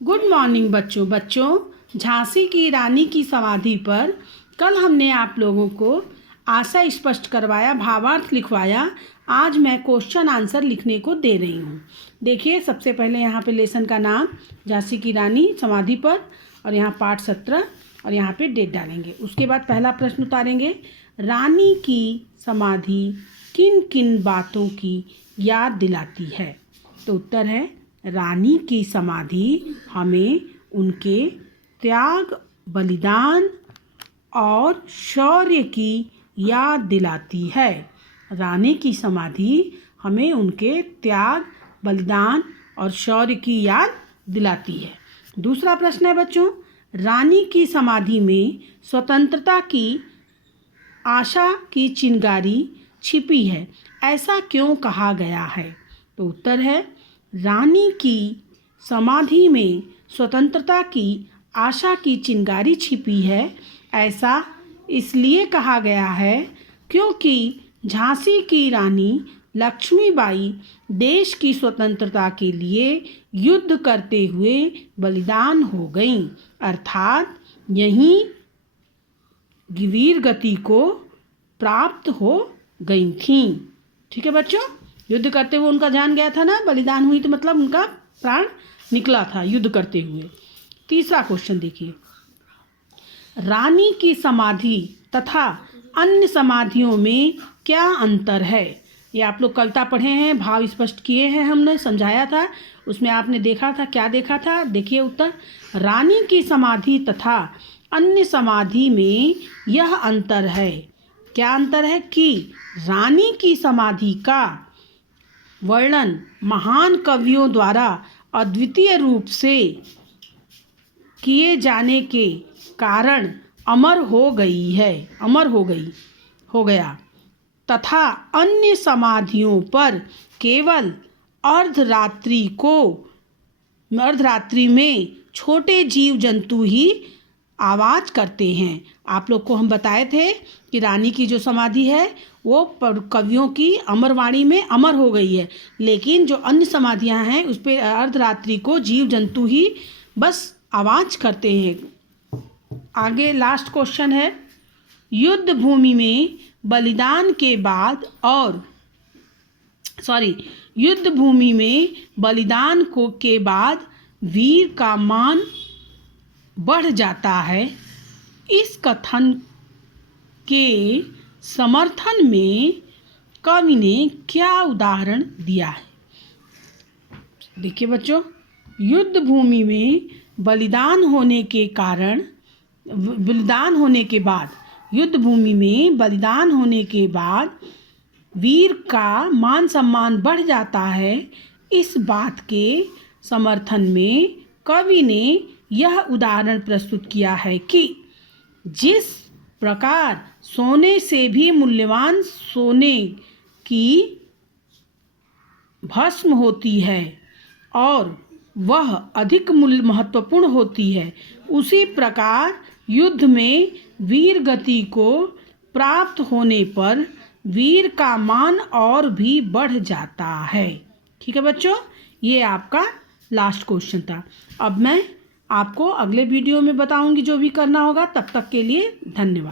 Good morning बच्चों। झांसी की रानी की समाधि पर कल हमने आप लोगों को आशय स्पष्ट करवाया, भावार्थ लिखवाया। आज मैं क्वेश्चन आंसर लिखने को दे रही हूँ। देखिए, सबसे पहले यहाँ पे लेसन का नाम झांसी की रानी समाधि पर, और यहाँ पाठ 17 और यहाँ पे डेट डालेंगे। उसके बाद पहला प्रश्न उतारेंगे, रानी की समाधि किन किन बातों की याद दिलाती है? तो उत्तर है, रानी की समाधि हमें उनके त्याग, बलिदान और शौर्य की याद दिलाती है। रानी की समाधि हमें उनके त्याग, बलिदान और शौर्य की याद दिलाती है। दूसरा प्रश्न है बच्चों, रानी की समाधि में स्वतंत्रता की आशा की चिंगारी छिपी है, ऐसा क्यों कहा गया है? तो उत्तर है, रानी की समाधि में स्वतंत्रता की आशा की चिंगारी छिपी है, ऐसा इसलिए कहा गया है क्योंकि झांसी की रानी लक्ष्मीबाई देश की स्वतंत्रता के लिए युद्ध करते हुए बलिदान हो गईं, अर्थात यहीं वीर गति को प्राप्त हो गई थीं। ठीक है बच्चों, युद्ध करते हुए उनका जान गया था ना, बलिदान हुई तो मतलब उनका प्राण निकला था युद्ध करते हुए। तीसरा क्वेश्चन देखिए, रानी की समाधि तथा अन्य समाधियों में क्या अंतर है? ये आप लोग कविता पढ़े हैं, भाव स्पष्ट किए हैं, हमने समझाया था, उसमें आपने देखा था, क्या देखा था? देखिए उत्तर, रानी की समाधि तथा अन्य समाधि में यह अंतर है। क्या अंतर है? कि रानी की समाधि का वर्णन महान कवियों द्वारा अद्वितीय रूप से किए जाने के कारण अमर हो गया, तथा अन्य समाधियों पर केवल अर्धरात्रि में छोटे जीव जंतु ही आवाज़ करते हैं। आप लोग को हम बताए थे कि रानी की जो समाधि है वो कवियों की अमरवाणी में अमर हो गई है, लेकिन जो अन्य समाधियां हैं उस पर अर्धरात्रि को जीव जंतु ही बस आवाज़ करते हैं। आगे लास्ट क्वेश्चन है, युद्ध भूमि में बलिदान के बाद के बाद वीर का मान बढ़ जाता है। इस कथन के समर्थन में कवि ने क्या उदाहरण दिया है? देखिए बच्चों, युद्ध भूमि में बलिदान होने के बाद वीर का मान सम्मान बढ़ जाता है। इस बात के समर्थन में कवि ने यह उदाहरण प्रस्तुत किया है कि जिस प्रकार सोने से भी मूल्यवान सोने की भस्म होती है और वह अधिक महत्वपूर्ण होती है, उसी प्रकार युद्ध में वीर गति को प्राप्त होने पर वीर का मान और भी बढ़ जाता है। ठीक है बच्चों, ये आपका लास्ट क्वेश्चन था। अब मैं आपको अगले वीडियो में बताऊंगी जो भी करना होगा। तब तक के लिए धन्यवाद।